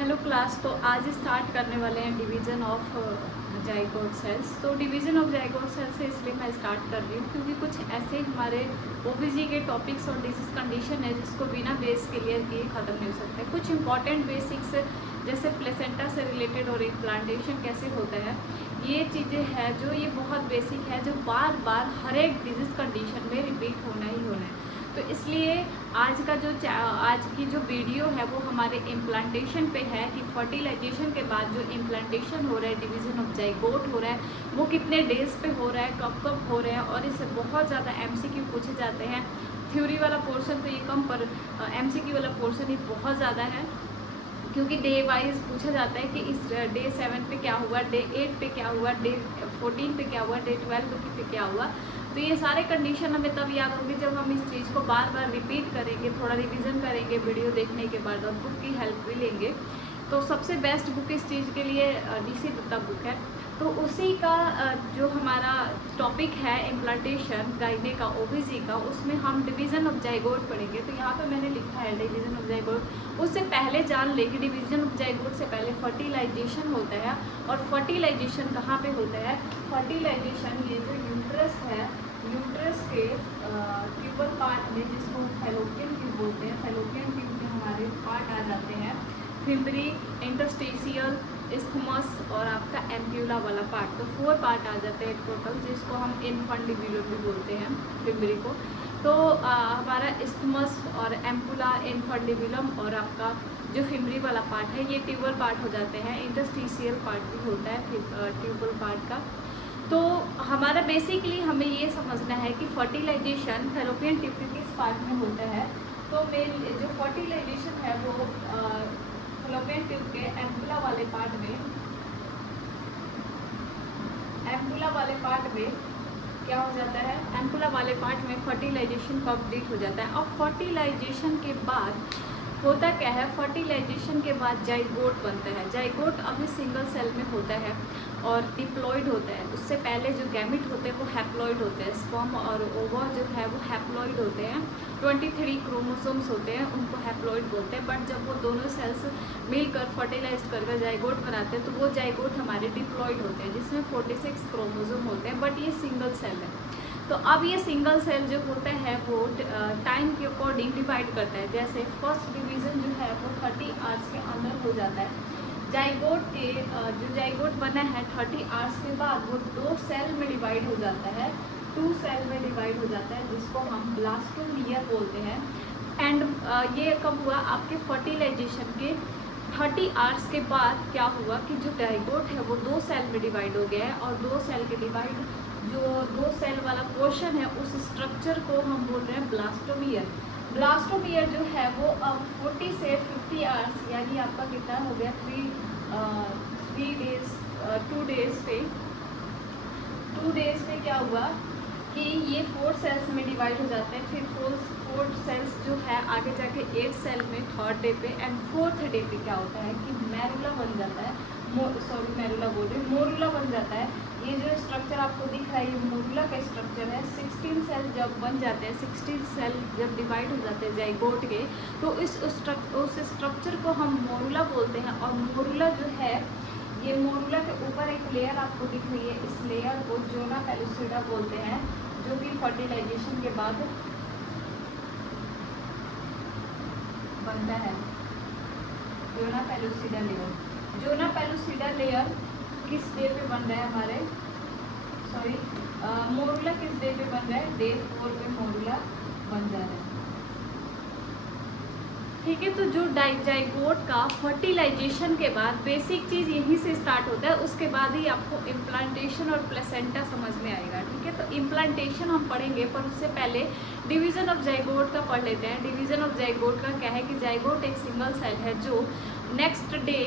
Hello class. तो आज start करने वाले हैं डिवीज़न ऑफ जाइगोट सेल्स। तो डिवीज़न ऑफ जाइगोट सेल्स से इसलिए मैं स्टार्ट कर रही हूँ क्योंकि कुछ ऐसे हमारे ओबीजी के टॉपिक्स और डिजीज़ कंडीशन है जिसको बिना बेस क्लियर किए ख़त्म नहीं हो सकते। कुछ इंपॉर्टेंट बेसिक्स जैसे प्लेसेंटा से रिलेटेड और इम्प्लांटेशन कैसे होता है, ये चीज़ें हैं जो ये बहुत बेसिक है, जो बार बार हर एक डिजीज़ कंडीशन में रिपीट होना ही होना है। तो इसलिए आज की जो वीडियो है वो हमारे इम्प्लांटेशन पे है कि फर्टिलाइजेशन के बाद जो इम्प्लांटेशन हो रहा है, डिवीज़न ऑफ जाइगोट हो रहा है, वो कितने डेज पे हो रहा है, कब कब हो रहा है। और इससे बहुत ज़्यादा एमसीक्यू पूछे जाते हैं। थ्योरी वाला पोर्शन तो ये कम, पर एमसीक्यू वाला पोर्शन ही बहुत ज़्यादा है क्योंकि डे वाइज पूछा जाता है कि इस डे 7 पे क्या हुआ, डे 8 पे क्या हुआ, डे 14 पे क्या हुआ, डे 12 पे क्या हुआ। तो ये सारे कंडीशन हमें तब याद होंगे जब हम इस चीज़ को बार बार रिपीट करेंगे, थोड़ा रिवीजन करेंगे वीडियो देखने के बाद और बुक की हेल्प भी लेंगे। तो सबसे बेस्ट बुक इस चीज़ के लिए डीसी दत्ता बुक है। तो उसी का जो हमारा टॉपिक है इम्प्लांटेशन गाइने का, ओबीजी का, उसमें हम डिवीज़न ऑफ जाइगोट पढ़ेंगे। तो यहाँ पे मैंने लिखा है डिवीज़न ऑफ जाइगोट। उससे पहले जान ले कि डिवीज़न ऑफ जाइगोट से पहले फर्टिलाइजेशन होता है। और फर्टिलाइजेशन कहाँ पे होता है? फर्टिलाइजेशन ये जो यूट्रस है, यूट्रस के ट्यूबल पार्ट में, जिसको फैलोपियन ट्यूब बोलते हैं, फैलोपियन ट्यूब में हमारे पार्ट आ जाते हैं, फिम्बरी, इंटरस्टेशियल, इस्थमस और आपका एम्प्यूला वाला पार्ट। तो 4 पार्ट आ जाते हैं टोटल, जिसको हम इनफंडिबुलम भी बोलते हैं, फिम्बरी को। तो हमारा इस्थमस और एम्पुला, इनफंडिबुलम और आपका जो फिम्बरी वाला पार्ट है, ये ट्यूबल पार्ट हो जाते हैं। इंटरस्टेशियल पार्ट भी होता है ट्यूबल पार्ट का। तो हमारा बेसिकली हमें ये समझना है कि फर्टिलाइजेशन फैलोपियन ट्यूब के किस पार्ट में होता है। तो मेन जो फर्टिलाइजेशन है वो फैलोपियन ट्यूब के एम्पुला वाले पार्ट में, एम्पुला वाले पार्ट में क्या हो जाता है? एम्पुला वाले पार्ट में फर्टिलाइजेशन कंप्लीट हो जाता है। अब फर्टिलाइजेशन के बाद होता क्या है? फर्टिलाइजेशन के बाद जाइगोट बनता है। जाइगोट अभी सिंगल सेल में होता है और डिप्लॉइड होता है। उससे पहले जो गैमिट होते हैं वो हैप्लॉइड होते हैं। स्पर्म और ओवा जो है वो हैप्लॉइड होते हैं। 23 क्रोमोसोम्स होते हैं, उनको हैप्लॉइड बोलते हैं। बट जब वो दोनों सेल्स मिलकर फर्टिलाइज कर जाइगोट बनाते हैं तो वो जाइगोट हमारे डिप्लॉइड होते हैं, जिसमें 46 क्रोमोसोम होते हैं। बट ये सिंगल सेल है। तो अब ये सिंगल सेल जो होता है वो टाइम के अकॉर्डिंग डिवाइड करता है। जैसे फर्स्ट डिवीज़न जो है वो 30 आवर्स के अंदर हो जाता है। जाइगोट के जो जाइगोट बना है 30 आवर्स के बाद वो 2 सेल में डिवाइड हो जाता है, 2 सेल में डिवाइड हो जाता है, जिसको हम ब्लास्टोमियर बोलते हैं। एंड ये कब हुआ? आपके फर्टिलाइजेशन के 30 आवर्स के बाद क्या हुआ कि जो जाइगोट है वो 2 सेल में डिवाइड हो गया है। और 2 सेल के डिवाइड जो 2 सेल वाला पोर्शन है, उस स्ट्रक्चर को हम बोल रहे हैं ब्लास्टोमियर। ब्लास्टोमियर जो है वो अब 40 से 50 आवर्स, यानी आपका कितना हो गया 3 डेज, 2 डेज पे 2 डेज पे क्या हुआ कि ये 4 सेल्स में डिवाइड हो जाते हैं। फिर 4 सेल्स जो है आगे जाके 8 सेल में 3rd डे पे। एंड 4th डे पे क्या होता है कि मैरुला बन जाता है, मैरुला बोल रही हूँ, मोरुला बन जाता है। ये जो स्ट्रक्चर आपको दिख रहा है ये मोरुला का स्ट्रक्चर है। 16 सेल जब बन जाते हैं, 16 सेल जब डिवाइड हो जाते हैं जाइगोट के, तो उस स्ट्रक्चर को हम मोरुला बोलते हैं। और मोरुला जो है, ये मोरुला के ऊपर एक लेयर आपको दिख रही है, इस लेयर को जोना पेलुसिडा बोलते हैं, जो कि फर्टिलाइजेशन के बाद बनता है। Zona pellucida layer, zona pellucida layer किस डे पे बन रहा है हमारे, सॉरी, मोरुला किस डे पे बन रहा है? डे 4 पे मोरुला बन जा रहा है। ठीक है। तो जो जाइगोट का फर्टिलाइजेशन के बाद बेसिक चीज़ यहीं से स्टार्ट होता है, उसके बाद ही आपको इम्प्लांटेशन और प्लेसेंटा समझ में आएगा। ठीक है। तो इम्प्लांटेशन हम पढ़ेंगे, पर उससे पहले डिवीज़न ऑफ जाइगोट का पढ़ लेते हैं। डिवीज़न ऑफ जाइगोट का क्या है कि जाइगोट एक सिंगल सेल है जो नेक्स्ट डे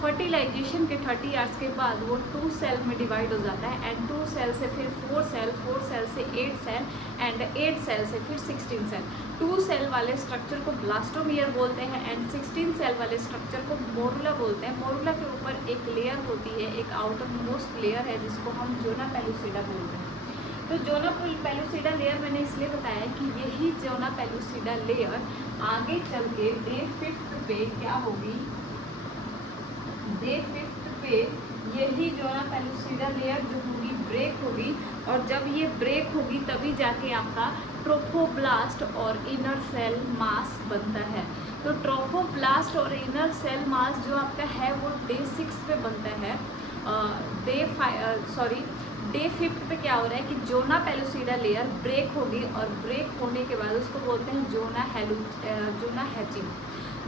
फर्टिलाइजेशन के 30 आवर्स के बाद वो 2 सेल में डिवाइड हो जाता है। एंड 2 सेल से फिर 4 सेल, 4 सेल से 8 सेल, एंड 8 सेल से फिर 16 सेल। 2 सेल वाले स्ट्रक्चर को ब्लास्टोमियर बोलते हैं एंड 16 सेल वाले स्ट्रक्चर को मोरुला बोलते हैं। मोरुला के ऊपर एक लेयर होती है, एक आउटर मोस्ट लेयर है, जिसको हम जोना पेलुसिडा बोलते हैं। तो जोना पेलुसिडा लेयर मैंने इसलिए बताया कि यही जोना पेलुसिडा लेयर आगे चल के डे 5 पे क्या होगी, डे 5 पे यही जोना पेलुसिडा लेयर जो होगी ब्रेक होगी, और जब ये ब्रेक होगी तभी जाके आपका ट्रोफोब्लास्ट और इनर सेल मास बनता है। तो ट्रोफोब्लास्ट और इनर सेल मास जो आपका है वो डे 6 पे बनता है। डे 5 पे क्या हो रहा है कि जोना पेलुसिडा लेयर ब्रेक होगी, और ब्रेक होने के बाद उसको बोलते हैं जोना हैचिंग।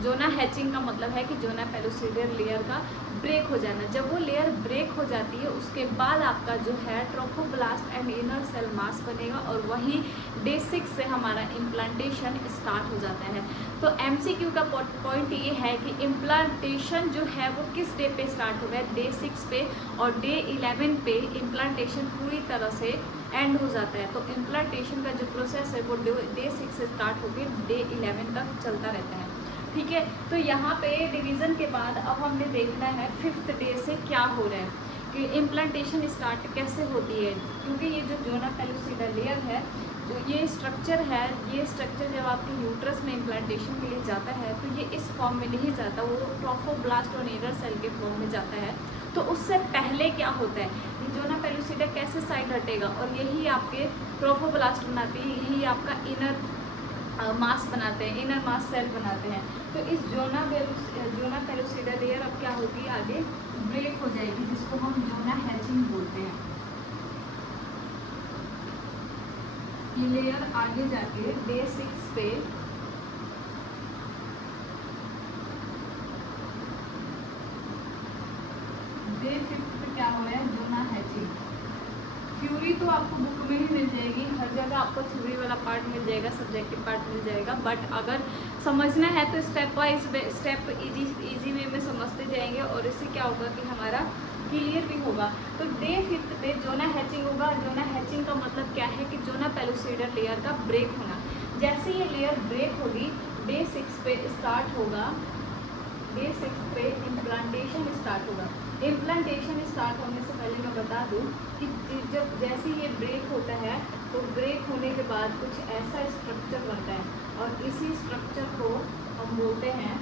जोना हैचिंग का मतलब है कि जोना पेलुसिडा लेयर का ब्रेक हो जाना। जब वो लेयर ब्रेक हो जाती है उसके बाद आपका जो है trophoblast and inner cell mass बनेगा, और वही डे 6 से हमारा इम्प्लांटेशन स्टार्ट हो जाता है। तो MCQ का पॉइंट ये है कि इम्प्लांटेशन जो है वो किस डे पे स्टार्ट हो गया, डे 6 पे, और डे 11 पे इम्प्लांटेशन पूरी तरह से एंड हो जाता है। तो इम्प्लांटेशन का जो प्रोसेस है वो डे 6 से स्टार्ट होकर डे 11 तक चलता रहता है। ठीक है, तो यहाँ पे डिवीज़न के बाद अब हमने देखना है 5th डे से क्या हो रहा है कि इम्प्लांटेशन स्टार्ट कैसे होती है। क्योंकि ये जो जोना पेलुसिडा लेयर है, जो ये स्ट्रक्चर है, ये स्ट्रक्चर जब आपके यूट्रस में इम्प्लांटेशन के लिए जाता है तो ये इस फॉर्म में नहीं जाता, वो ट्रोफोब्लास्ट और इनर सेल के फॉर्म में जाता है। तो उससे पहले क्या होता है, ये जोना पेलुसिडा कैसे साइड हटेगा, और यही आपके ट्रोफोब्लास्ट बनाते हैं, यही आपका इनर मास बनाते हैं, इनर मास सेल बनाते हैं। तो इस जोना पेलुसिडा लेयर अब क्या होगी, आगे ब्रेक हो जाएगी, जिसको हम जोना हैचिंग बोलते हैं। ये लेयर आगे जाके डे 6 पे डे 5 पे क्या हो रहा है, जोना हैचिंग। थ्योरी तो आपको बुक में ही मिल जाएगी, हर जगह आपको थ्योरी वाला पार्ट मिल जाएगा, सब्जेक्टिव पार्ट मिल जाएगा, बट अगर समझना है तो step wise step easy way में समझते जाएंगे, और इससे क्या होगा कि हमारा क्लियर भी होगा। तो डे 5 पे जोना हैचिंग होगा। जोना हैचिंग का मतलब क्या है कि जोना पेलुसिडा लेयर का ब्रेक होना। जैसे ये लेयर ब्रेक होगी डे 6 पे स्टार्ट होगा, डे 6 पे इम्प्लांटेशन स्टार्ट होगा। इम्प्लांटेशन स्टार्ट होने से पहले मैं बता दूं कि जब जैसे ये ब्रेक होता है तो ब्रेक होने के बाद कुछ ऐसा स्ट्रक्चर बनता है, और इसी स्ट्रक्चर को हम बोलते हैं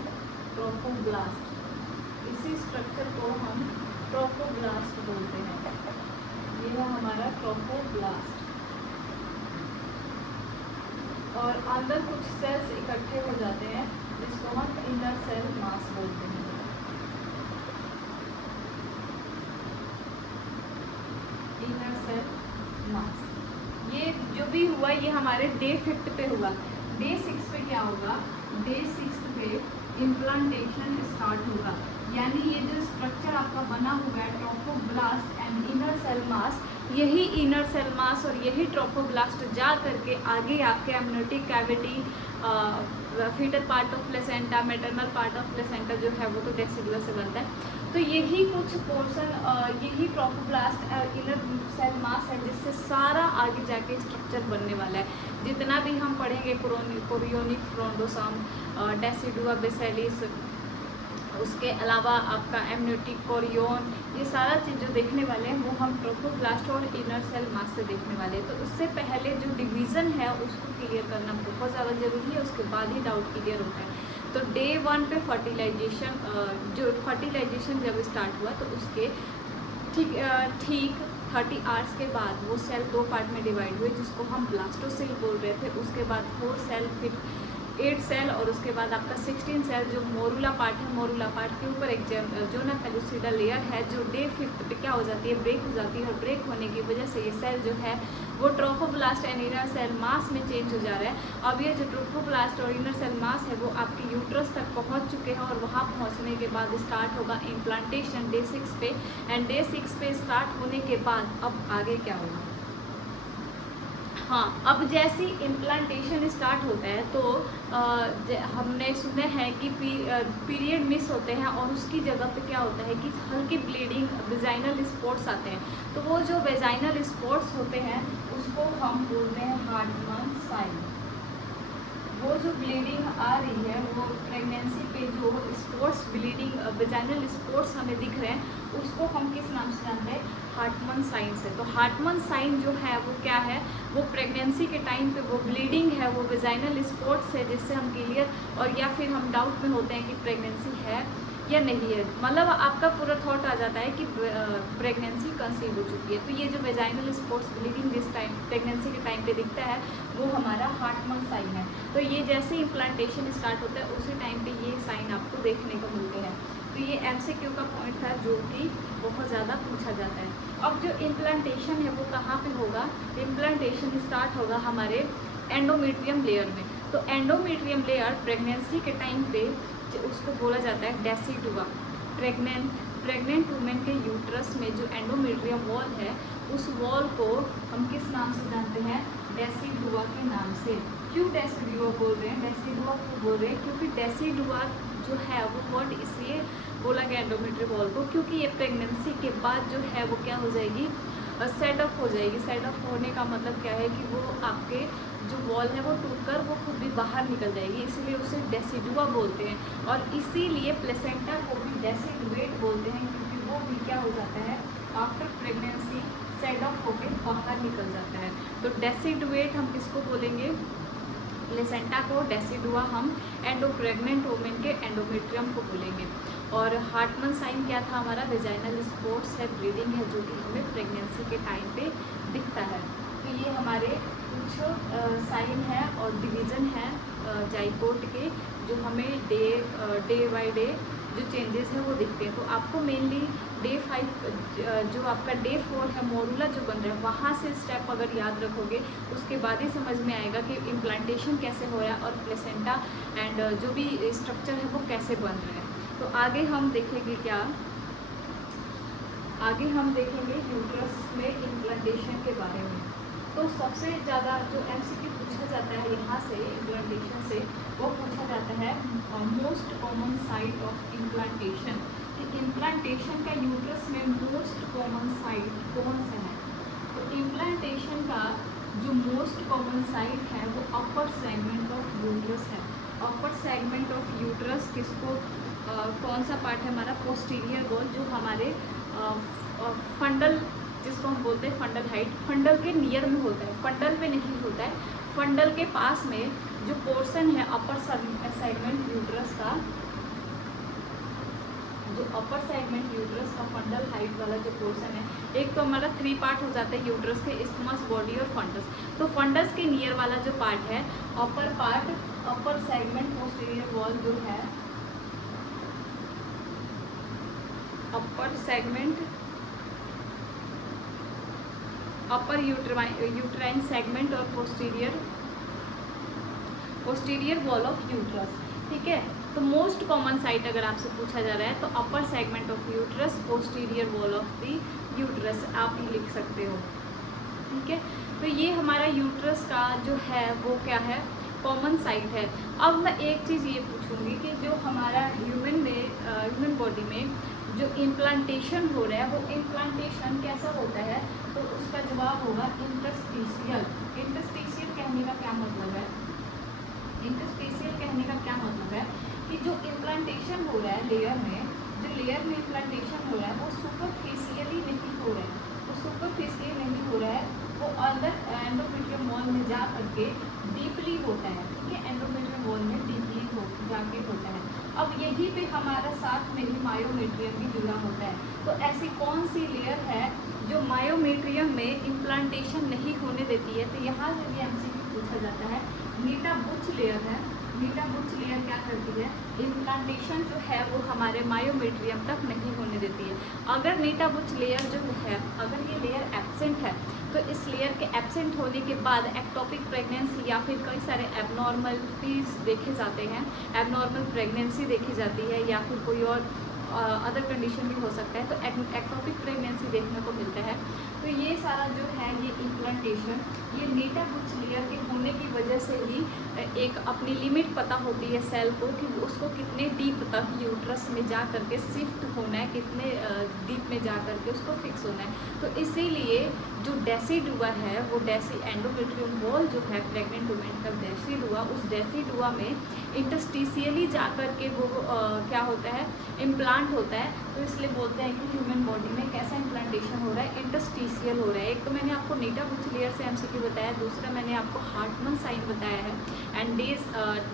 ट्रोफोब्लास्ट। इसी स्ट्रक्चर को हम ट्रोफोब्लास्ट बोलते हैं। ये है हमारा ट्रोफोब्लास्ट, और अंदर कुछ सेल्स इकट्ठे हो जाते हैं जिसको हम इनर सेल मास बोलते हैं। इनर सेल मास, ये जो भी हुआ ये हमारे डे 5 पे हुआ। डे 6 पे क्या होगा, डे 6 पे इम्प्लांटेशन स्टार्ट होगा, यानी ये जो स्ट्रक्चर आपका बना हुआ है trophoblast and inner cell mass, यही इनर सेल मास और यही ट्रोफोब्लास्ट जा करके आगे आपके amniotic cavity, foetal part of placenta, maternal part of placenta जो है वो तो डेसिडुआ से बनता है। तो यही कुछ पोर्शन, यही ट्रोफोब्लास्ट इनर सेल मास है जिससे सारा आगे जाके स्ट्रक्चर बनने वाला है। जितना भी हम पढ़ेंगे कोरियोनिक फ्रोंडोसम, डेसिडुआ बेसिलिस, उसके अलावा आपका एमनियोटिक कोरियोन, ये सारा चीज़ जो देखने वाले हैं वो हम ट्रोफोब्लास्ट और इनर सेल मास से देखने वाले हैं। तो उससे पहले जो डिवीज़न है उसको क्लियर करना बहुत ज़्यादा ज़रूरी है, उसके बाद ही डाउट क्लियर होता है। तो डे 1 पे फर्टिलाइजेशन, जो फर्टिलाइजेशन जब स्टार्ट हुआ तो उसके ठीक 30 आवर्स के बाद वो सेल 2 पार्ट में डिवाइड हुए, जिसको हम ब्लास्टोसेल बोल रहे थे। उसके बाद 4 सेल, फिर 8 सेल, और उसके बाद आपका 16 सेल जो मोरुला पार्ट है। मोरुला पार्ट के ऊपर एक जोना पेलुसिडा लेयर है जो डे 5 पे क्या हो जाती है, ब्रेक हो जाती है, और ब्रेक होने की वजह से ये सेल जो है वो trophoblast and inner cell mass में चेंज हो जा रहा है। अब ये जो ट्रोफोब्लास्ट और इनर सेल मास है वो आपके यूट्रस तक पहुंच चुके हैं, और वहां पहुंचने के बाद स्टार्ट होगा इम्प्लांटेशन डे 6 पे। एंड डे 6 पे स्टार्ट होने के बाद अब आगे क्या होगा, हाँ, अब जैसे इम्प्लांटेशन स्टार्ट होता है तो हमने सुना है कि पीरियड मिस होते हैं, और उसकी जगह पे क्या होता है कि हल्की ब्लीडिंग, वेजाइनल स्पॉट्स आते हैं। तो वो जो वेजाइनल स्पॉट्स होते हैं उसको हम बोलते हैं हार्टमन साइन। वो जो ब्लीडिंग आ रही है वो प्रेगनेंसी पे जो स्पॉट्स, ब्लीडिंग वेजाइनल स्पॉट्स हमें दिख रहे हैं उसको हम किस नाम से जानते हैं, हार्टमन साइन से। तो हार्टमन साइन जो है वो क्या है, वो प्रेगनेंसी के टाइम पे वो ब्लीडिंग है, वो वेजाइनल स्पॉट्स है जिससे हम क्लियर, और या फिर हम डाउट में होते हैं कि प्रेगनेंसी है या नहीं है, मतलब आपका पूरा थॉट आ जाता है कि प्रेगनेंसी कंसीव हो चुकी है। तो ये जो vaginal spots bleeding this time pregnancy के टाइम पे दिखता है वो हमारा हार्टमन साइन है। तो ये जैसे इम्प्लांटेशन स्टार्ट होता है उसी टाइम पे ये साइन आपको देखने को मिलते हैं। तो ये MCQ का पॉइंट था जो कि बहुत ज़्यादा पूछा जाता है। अब जो इम्प्लांटेशन है वो कहाँ पे होगा? इम्प्लांटेशन स्टार्ट होगा हमारे एंडोमेट्रियम लेयर में। तो एंडोमेट्रियम लेयर प्रेगनेंसी के टाइम पे उसको बोला जाता है डेसिडुआ। प्रेग्नेंट वुमेन के यूट्रस में जो एंडोमेट्रियम वॉल है उस वॉल को हम किस नाम से जानते हैं? डेसिडुआ के नाम से। क्यों डेसिडुआ बोल रहे हैं? डेसिडुआ क्यों बोल रहे हैं? क्योंकि डेसिडुआ जो है वो वर्ड इसलिए बोला गया एंडोमेट्रियम वॉल को क्योंकि ये प्रेगनेंसी के बाद जो है वो क्या हो जाएगी? सेट अप हो जाएगी। सेट अप होने का मतलब क्या है कि वो आपके जो वॉल है वो टूटकर वो खुद भी बाहर निकल जाएगी, इसीलिए उसे डेसिडुआ बोलते हैं। और इसीलिए प्लेसेंटा को भी डेसिडुएट बोलते हैं क्योंकि वो भी क्या हो जाता है? आफ्टर प्रेगनेंसी सेट अप होकर बाहर निकल जाता है। तो डेसिडुएट हम किसको बोलेंगे? प्लेसेंटा को। डेसिडुआ हम प्रेग्नेंट वुमेन के एंडोमेट्रियम को बोलेंगे। और हार्टमन साइन क्या था हमारा? वेजाइनल स्पॉट्स है, ब्लीडिंग है, जो कि हमें प्रेगनेंसी के टाइम पे दिखता है। तो ये हमारे कुछ साइन है और डिवीज़न है जाइगोट के जो हमें डे बाय डे जो चेंजेस है वो दिखते हैं। तो आपको मेनली डे 5 जो आपका डे 4 है मोरुला जो बन रहा है वहाँ से स्टेप अगर याद रखोगे उसके बाद ही समझ में आएगा कि इम्प्लांटेशन कैसे हो रहा है और प्लेसेंटा एंड जो भी स्ट्रक्चर है वो कैसे बन रहे हैं। तो आगे हम देखेंगे क्या? आगे हम देखेंगे यूट्रस में इम्प्लांटेशन के बारे में। तो सबसे ज़्यादा जो MCQ पूछा जाता है यहाँ से इम्प्लांटेशन से वो पूछा जाता है most common site of implantation, कि इम्प्लांटेशन का यूट्रस में मोस्ट कॉमन साइट कौन सा है? तो इम्प्लांटेशन का जो मोस्ट कॉमन साइट है वो अपर सेगमेंट ऑफ यूट्रस है। अपर सेगमेंट ऑफ यूट्रस किसको कौन सा पार्ट है हमारा? पोस्टीरियर वॉल जो हमारे फंडल जिसको हम बोलते हैं फंडल हाइट, फंडल के नियर में होता है, फंडल पे नहीं होता है। फंडल के पास में जो पोर्शन है अपर सेगमेंट यूट्रस का, जो अपर सेगमेंट यूट्रस का फंडल हाइट वाला जो पोर्शन है, एक तो हमारा 3 पार्ट हो जाता है यूट्रस के, इस्थमस, बॉडी और फंडस। तो फंडस के नियर वाला जो पार्ट है upper part, upper segment posterior wall जो है अपर सेगमेंट अपर यूट्राइन सेगमेंट और पोस्टीरियर वॉल ऑफ यूट्रस। ठीक है, तो मोस्ट कॉमन साइट अगर आपसे पूछा जा रहा है तो upper segment of uterus, posterior wall of the uterus आप ही लिख सकते हो। ठीक है, तो ये हमारा यूट्रस का जो है वो क्या है? कॉमन साइट है। अब मैं एक चीज़ ये पूछूंगी कि जो हमारा ह्यूमन बॉडी में जो इम्प्लांटेशन हो रहा है वो इम्प्लांटेशन कैसा होता है? तो उसका जवाब होगा इंटरस्टिशियल। इंटरस्टिशियल कहने का क्या मतलब है? इंटरस्टिशियल कहने का क्या मतलब है कि जो इम्प्लांटेशन हो रहा है लेयर में, जो लेयर में इम्प्लांटेशन हो रहा है वो सुपरफिशियली नहीं हो रहा है, वो सुपरफिशियल नहीं हो रहा है, वो अंदर एंडोमेट्रियम वॉल में जा करके डीपली होता है। ठीक है, एंडोमेट्रियम वॉल में डीपली जाके होता है। अब यहीं पे हमारा साथ में ही मायोमेट्रियम भी जुड़ा होता है। तो ऐसी कौन सी लेयर है जो मायोमेट्रियम में इम्प्लांटेशन नहीं होने देती है? तो यहाँ से भी MCQ पूछा जाता है। मीटा बुच लेयर है। मीटा बुच लेयर क्या करती है? इम्प्लांटेशन जो है वो हमारे मायोमेट्रियम तक नहीं होने देती है। अगर मीटा बुच लेयर जो है, अगर ये लेयर एब्सेंट है तो इस लेयर के एब्सेंट होने के बाद एक्टोपिक प्रेगनेंसी या फिर कई सारे एबनॉर्मलिटीज़ देखे जाते हैं, एबनॉर्मल प्रेगनेंसी देखी जाती है या फिर कोई और अदर कंडीशन भी हो सकता है, तो एक्टोपिक प्रेगनेंसी देखने को मिलता है। तो ये सारा जो है ये इम्प्लांटेशन ये मीटा बुच लेयर के होने की वजह से ही एक अपनी लिमिट पता होती है सेल को कि उसको कितने डीप तक यूट्रस में जा करके शिफ्ट होना है, कितने डीप में जा करके उसको फिक्स होना है। तो इसीलिए जो डेसिडुआ है वो एंडोमेट्रियम वॉल जो है प्रेग्नेंट वुमेन का डेसिडुआ, उस डेसिडुआ में इंटरस्टिशियली जा कर के वो क्या होता है? इम्प्लांट इम्प्लांट होता है, तो इसलिए बोलते हैं कि ह्यूमन बॉडी में कैसा इम्प्लांटेशन हो रहा है, इंटरस्टिशियल हो रहा है। एक तो मैंने आपको नीटाबुच लेयर से एमसीक्यू बताया, दूसरा मैंने आपको हार्टमन साइन बताया है, एंड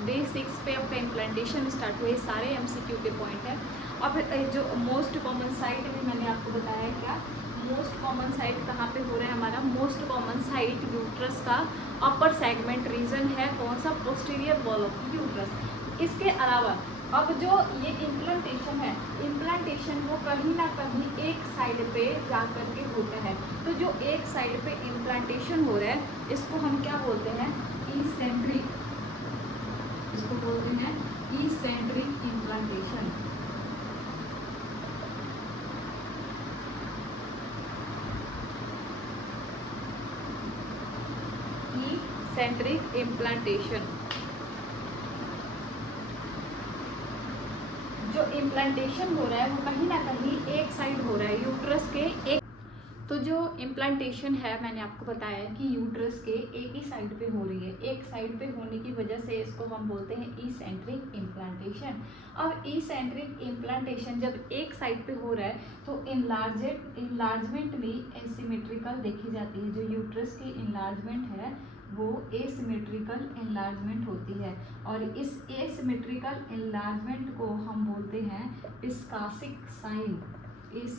डे 6 पे आपका इम्प्लांटेशन स्टार्ट हुआ। ये सारे एमसीक्यू के पॉइंट हैं। अब जो मोस्ट कॉमन साइट भी मैंने आपको बताया है, क्या मोस्ट कॉमन साइट कहाँ पे हो रहा है हमारा, मोस्ट कॉमन साइट यूट्रस का अपर सेगमेंट रीजन है, कौन सा, पोस्टीरियर वॉल ऑफ यूट्रस। इसके अलावा अब जो ये इम्प्लांटेशन है, इम्प्लांटेशन वो कहीं ना कहीं एक साइड पे जा कर के होता है। तो जो एक साइड पे इम्प्लांटेशन हो रहा है इसको हम क्या बोलते हैं, इसेंट्रिक, इसको बोलते हैं इसेंट्रिक इम्प्लांटेशन। इसेंट्रिक इम्प्लांटेशन, जो इम्प्लांटेशन हो रहा है वो कहीं ना कहीं एक साइड हो रहा है यूट्रस के एक। तो जो इम्प्लांटेशन है मैंने आपको बताया कि यूट्रस के एक ही साइड पे हो रही है, एक साइड पे होने की वजह से इसको हम बोलते हैं इसेंट्रिक इम्प्लांटेशन। अब इसेंट्रिक इम्प्लांटेशन जब एक साइड पे हो रहा है तो इन्लार्जमेंट भी एसिमेट्रिकल देखी जाती है। जो यूट्रस की इन्लार्जमेंट है वो एसिमेट्रिकल इन्लार्जमेंट होती है, और इस एसिमेट्रिकल इन्लार्जमेंट को हम बोलते हैं पिस्कासिक साइन। इस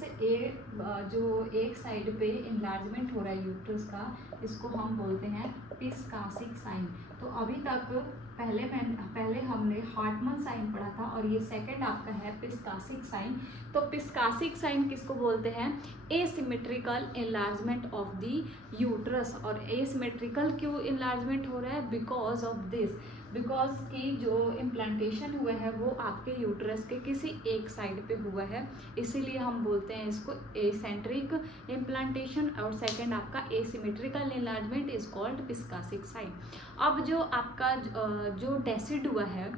जो एक साइड पे इन्लार्जमेंट हो रहा है यूट्रस का, इसको हम बोलते हैं पिस्कासिक साइन। तो अभी तक पहले हमने हार्टमन साइन पढ़ा था, और ये सेकंड आपका है पिस्कासिक साइन। तो पिस्कासिक साइन किसको बोलते हैं, asymmetrical enlargement of the uterus. और एसिमेट्रिकल क्यों इन्लार्जमेंट हो रहा है, बिकॉज ऑफ दिस, बिकॉज की जो इम्प्लांटेशन हुआ है वो आपके यूट्रस के किसी एक साइड पे हुआ है, इसीलिए हम बोलते हैं इसको एसेंट्रिक इम्प्लांटेशन। और सेकंड आपका asymmetrical enlargement is called Piskacek sign. अब जो आपका जो डेसिडुआ है,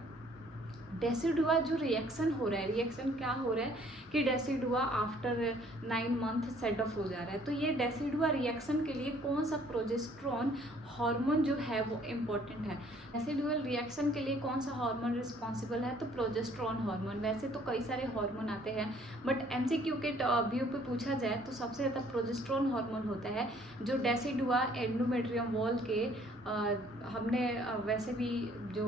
डेसिडुआ जो रिएक्शन हो रहा है, रिएक्शन क्या हो रहा है कि decidua after 9 month set of हो जा रहा है। तो ये डेसिडुआ रिएक्शन के लिए कौन सा प्रोजेस्टेरोन हार्मोन जो है वो इम्पोर्टेंट है। डेसिडुअल रिएक्शन के लिए कौन सा हार्मोन रिस्पॉन्सिबल है, तो प्रोजेस्टेरोन हार्मोन। वैसे तो कई सारे हार्मोन आते हैं, बट एमसीक्यू के व्यू पे पूछा जाए तो सबसे ज़्यादा प्रोजेस्टेरोन हार्मोन होता है, जो डेसिडुआ एंडोमेट्रियम वॉल के हमने वैसे भी जो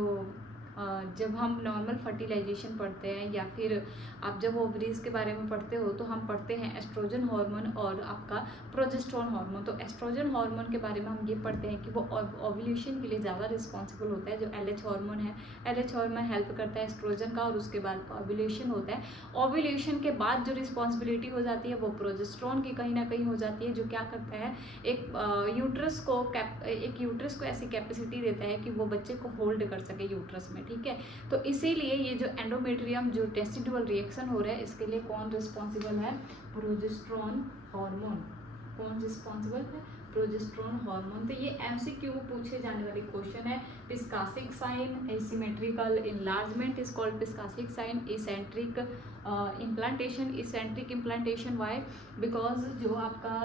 जब हम नॉर्मल फर्टिलाइजेशन पढ़ते हैं, या फिर आप जब ओवरीज के बारे में पढ़ते हो तो हम पढ़ते हैं एस्ट्रोजन हार्मोन और आपका प्रोजेस्टेरोन हार्मोन। तो एस्ट्रोजन हार्मोन के बारे में हम ये पढ़ते हैं कि वो ओव्यूलेशन के लिए ज़्यादा रिस्पॉन्सिबल होता है। जो एलएच हार्मोन है, एलएच हार्मोन हेल्प करता है एस्ट्रोजन का, और उसके बाद ओव्यूलेशन होता है। ओव्यूलेशन के बाद जो रिस्पॉन्सिबिलिटी हो जाती है वो प्रोजेस्टेरोन की कहीं ना कहीं हो जाती है, जो क्या करता है, एक यूट्रस को ऐसी कैपेसिटी देता है कि वो बच्चे को होल्ड कर सके यूट्रस में, ठीक है। तो इसीलिए ये जो एंडोमेट्रियम जो डेसिडुअल रिएक्शन हो रहा है इसके लिए कौन रिस्पॉन्सिबल है, प्रोजेस्टेरोन हार्मोन। कौन रिस्पॉन्सिबल है, प्रोजेस्टेरोन हार्मोन। तो ये एमसीक्यू पूछे जाने वाली क्वेश्चन है। Piskacek sign, asymmetrical enlargement is called Piskacek sign, eccentric implantation, eccentric implantation why, because जो आपका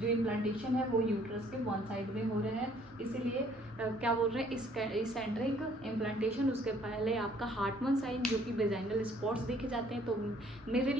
जो इम्प्लांटेशन है वो यूट्रस के वन साइड में हो रहा है, इसीलिए क्या बोल रहे हैं, इसेंट्रिक इम्प्लांटेशन। उसके पहले आपका हार्टमन साइन, जो कि वेजाइनल स्पॉट्स देखे जाते हैं। तो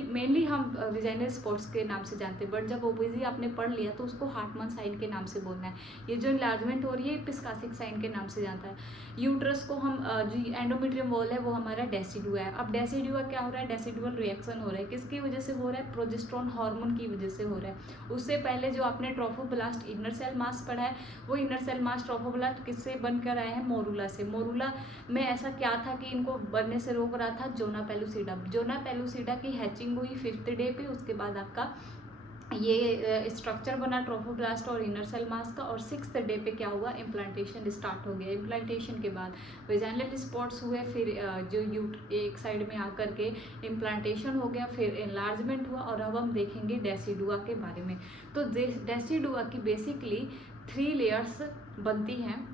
मेनली हम वेजाइनल स्पॉट्स के नाम से जानते हैं, बट जब ओबीजी आपने पढ़ लिया तो उसको हार्टमन साइन के नाम से बोलना है। ये जो इन्लार्जमेंट हो रही है पिस्कासिक साइन के नाम से जानता है। यूट्रस को हम जो एंडोमेट्रियम वॉल है वो हमारा डेसिडुआ है। अब डेसिडुआ क्या हो रहा है, डेसिडुअल रिएक्शन हो रहा है, किसकी वजह से हो रहा है, प्रोजेस्टेरोन हार्मोन की वजह से हो रहा है। उससे पहले जो आपने ट्रोफोब्लास्ट इनर सेल मास पढ़ा है, वो इनर सेल मास ट्रोफोब्लास्ट किससे बनकर आए हैं, मोरूला से। मोरूला में ऐसा क्या था कि इनको बनने से रोक रहा था, जोना पेलुसिडा। जोना पेलुसिडा की हैचिंग हुई 5th डे पे, उसके बाद आपका ये स्ट्रक्चर बना ट्रोफोब्लास्ट और इनर सेल मास का, और 6th डे पे क्या हुआ, इम्प्लांटेशन स्टार्ट हो गया। इम्प्लांटेशन के बाद वेजाइनल स्पॉट्स हुए, फिर जो एक साइड में आकर के इम्प्लांटेशन हो गया, फिर एनलार्जमेंट हुआ, और अब हम देखेंगे डेसिडुआ के बारे में। तो डेसिडुआ की बेसिकली 3 लेयर्स बनती हैं।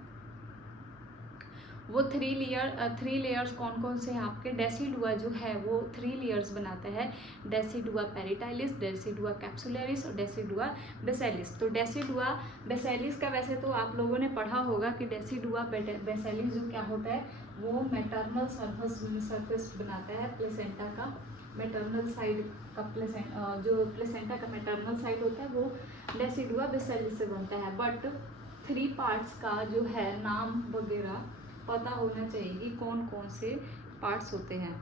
वो 3 लेयर्स कौन कौन से हैं आपके, डेसिडुआ जो है वो 3 लेयर्स बनाता है, डेसिडुआ पेरिटाइलिस, डेसिडुआ कैप्सुलरिस और डेसिडुआ बेसिलिस। तो डेसिडुआ बेसिलिस का वैसे तो आप लोगों ने पढ़ा होगा कि डेसिडुआ बेसिलिस जो क्या होता है, वो मैटरनल सरफेस बनाता है प्लेसेंटा का, मेटरनल साइड का जो प्लेसेंटा का मेटरनल साइड होता है वो डेसिडुआ बेसिलिस से बनता है। बट 3 पार्ट्स का जो है नाम वगैरह पता होना चाहिए कि कौन कौन से पार्ट्स होते हैं।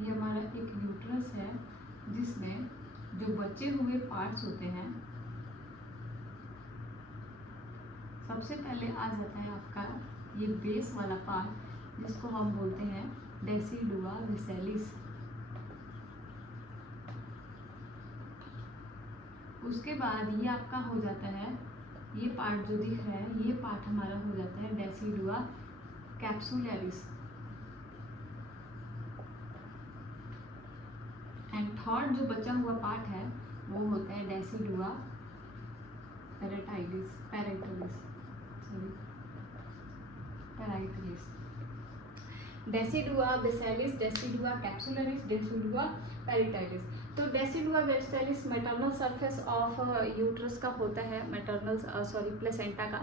ये हमारा एक यूट्रस है जिसमें जो बचे हुए पार्ट्स होते हैं, सबसे पहले आ जाता है आपका ये बेस वाला पार्ट जिसको हम बोलते हैं डेसिडुआ बेसिलिस। उसके बाद ये आपका हो जाता है, ये पार्ट जो दिख रहा है ये पार्ट हमारा हो जाता है डेसिडुआ कैप्सुलरिस। एंड थर्ड जो बचा हुआ पार्ट है वो होता है decidua parietalis. Decidua basalis, decidua capsularis, decidua parietalis. तो decidua basalis maternal surface of uterus का होता है, प्लेसेंटा का।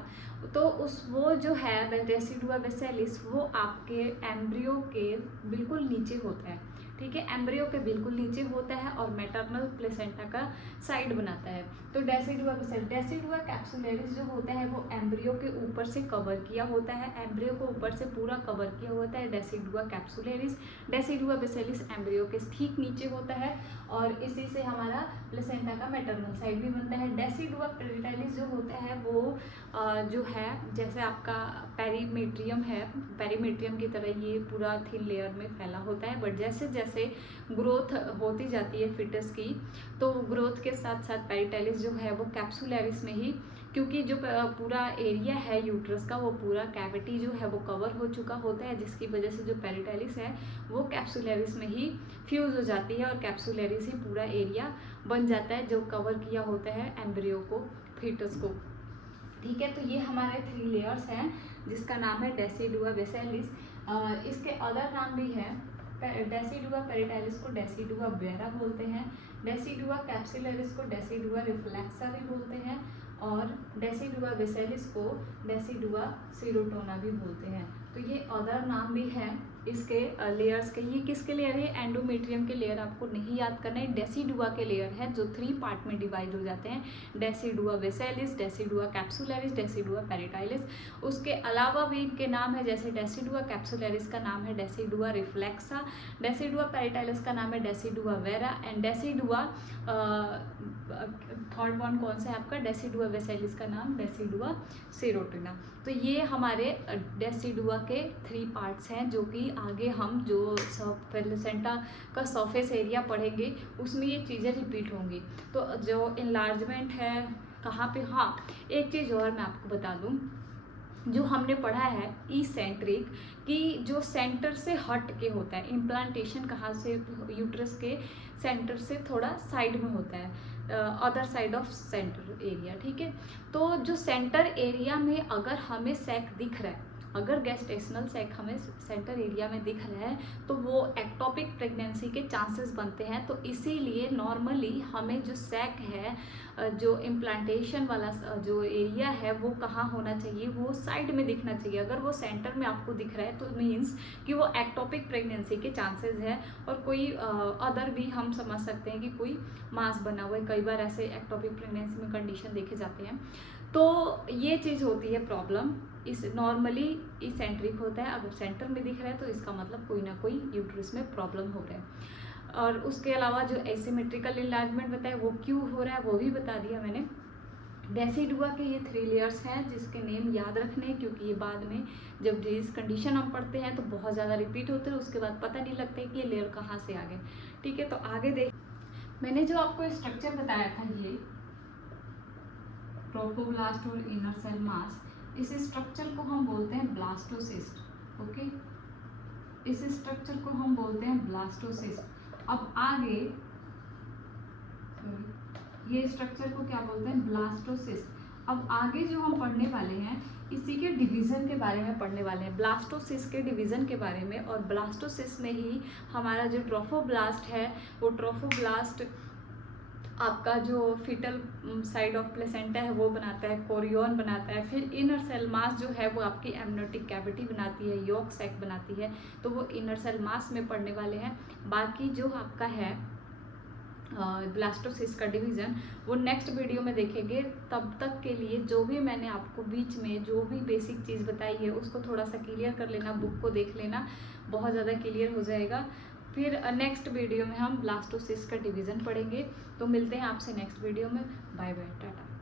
तो वो जो है डेसिडुआ बेसिलिस वो आपके एम्ब्रियो के बिल्कुल नीचे होता है, ठीक है, एम्ब्रियो के बिल्कुल नीचे होता है और मैटरनल प्लेसेंटा का साइड बनाता है। तो डेसिडुआ कैप्सुलरिस जो होता है वो एम्ब्रियो के ऊपर से कवर किया होता है, एम्ब्रियो को ऊपर से पूरा कवर किया होता है डेसिडुआ कैप्सुलरिस। डेसिडुआ बेसिलिस एम्ब्रियो के ठीक नीचे होता है और इसी से हमारा प्लेसेंटा का मैटरनल साइड भी बनता है। डेसिडुआ पेरिटाइलिस जो होता है वो जो है जैसे आपका पेरीमेट्रियम है, पेरीमेट्रियम की तरह ये पूरा थिन लेयर में फैला होता है। बट जैसे जैसे ग्रोथ होती जाती है फिटस की, तो ग्रोथ के साथ साथ पेरिटाइलिस जो है वो कैप्सुलरिस में ही, क्योंकि जो पूरा एरिया है यूट्रस का वो पूरा कैविटी जो है वो कवर हो चुका होता है, जिसकी वजह से जो पेरिटाइलिस है वो कैप्सुलरिस में ही फ्यूज हो जाती है और कैप्सुलरिस ही पूरा एरिया बन जाता है जो कवर किया होता है एम्ब्रियो को, फीटस को, ठीक है। तो ये हमारे 3 लेयर्स हैं जिसका नाम है डेसिडुआ बेसिलिस। इसके अदर नाम भी है, डेसिडुआ पेरिटाइलिस को डेसिडुआ वेरा बोलते हैं, डेसिडुआ कैप्सुलरिस को डेसिडुआ रिफ्लेक्सा भी बोलते हैं और डेसिडुआ बेसिलिस को डेसिडुआ सीरोटोना भी बोलते हैं। तो ये अदर नाम भी है इसके लेयर्स के। ये किसके लेयर है? एंडोमेट्रियम के लेयर आपको नहीं याद करना है, डेसिडुआ के लेयर है जो 3 पार्ट में डिवाइड हो जाते हैं, decidua basalis, decidua capsularis, decidua पेरिटाइलिस। उसके अलावा भी इनके नाम है, जैसे डेसिडुआ कैप्सुलरिस का नाम है डेसिडुआ रिफ्लेक्सा, डेसिडुआ पेरिटाइलिस का नाम है decidua vera and decidua third one कौन सा है आपका, डेसिडुआ बेसिलिस का नाम डेसिडुआ सीरोटोना। तो ये हमारे डेसिडुआ के 3 पार्ट्स हैं जो कि आगे हम जो प्लेसेंटा का सरफेस एरिया पढ़ेंगे उसमें ये चीज़ें रिपीट होंगी। तो जो इनलार्जमेंट है कहाँ पे, हाँ एक चीज़ और मैं आपको बता दूँ, जो हमने पढ़ा है इसेंट्रिक कि जो सेंटर से हट के होता है, इम्प्लांटेशन कहाँ से, यूट्रस के सेंटर से थोड़ा साइड में होता है, other side of centre area, ठीक है। तो जो सेंटर एरिया में अगर हमें सैक दिख रहा है, अगर गैस्ट्रेशनल सैक हमें सेंटर एरिया में दिख रहा है तो वो एक्टोपिक प्रेगनेंसी के चांसेस बनते हैं। तो इसीलिए नॉर्मली हमें जो सैक है, जो इम्प्लांटेशन वाला जो एरिया है वो कहाँ होना चाहिए, वो साइड में दिखना चाहिए। अगर वो सेंटर में आपको दिख रहा है तो मीन्स कि वो एक्टोपिक प्रेगनेंसी के चांसेस है। और कोई अदर भी हम समझ सकते हैं कि कोई मास बना हुआ है, कई बार ऐसे एक्टोपिक प्रेगनेंसी में कंडीशन देखे जाते हैं। तो ये चीज़ होती है प्रॉब्लम, इस नॉर्मली इसेंट्रिक होता है, अगर सेंटर में दिख रहा है तो इसका मतलब कोई ना कोई यूट्रस में प्रॉब्लम हो रहा है। और उसके अलावा जो एसिमेट्रिकल इनलार्जमेंट बताया वो क्यों हो रहा है वो भी बता दिया मैंने। डेसिडुआ के ये 3 लेयर्स हैं जिसके नेम याद रखने हैं, क्योंकि ये बाद में जब डिजीज कंडीशन हम पढ़ते हैं तो बहुत ज़्यादा रिपीट होते हैं, उसके बाद पता नहीं लगता है कि ये लेयर कहाँ से आ गए, ठीक है। तो आगे देख, मैंने जो आपको स्ट्रक्चर बताया था ये ट्रोफोब्लास्ट और इनर सेल मास, इस स्ट्रक्चर को हम बोलते हैं ब्लास्टोसिस्ट, ओके, इस स्ट्रक्चर को हम बोलते हैं ब्लास्टोसिस्ट। अब आगे ये स्ट्रक्चर को क्या बोलते हैं, ब्लास्टोसिस्ट। अब आगे जो हम पढ़ने वाले हैं इसी के डिवीज़न के बारे में पढ़ने वाले हैं, ब्लास्टोसिस्ट के डिवीज़न के बारे में। और ब्लास्टोसिस्ट में ही हमारा जो ट्रोफोब्लास्ट है वो ट्रोफोब्लास्ट आपका जो फिटल साइड ऑफ प्लेसेंटा है वो बनाता है, कोरियन बनाता है, फिर इनर सेल मास जो है वो आपकी एमनियोटिक कैविटी बनाती है, यॉर्क सैक बनाती है, तो वो इनर सेल मास में पढ़ने वाले हैं। बाकी जो आपका है ब्लास्टोसिस्ट का डिवीज़न वो नेक्स्ट वीडियो में देखेंगे। तब तक के लिए जो भी मैंने आपको बीच में जो भी बेसिक चीज़ बताई है उसको थोड़ा सा क्लियर कर लेना, बुक को देख लेना, बहुत ज़्यादा क्लियर हो जाएगा। फिर नेक्स्ट वीडियो में हम ब्लास्टोसिस्ट का डिवीज़न पढ़ेंगे। तो मिलते हैं आपसे नेक्स्ट वीडियो में। Bye bye, Tata.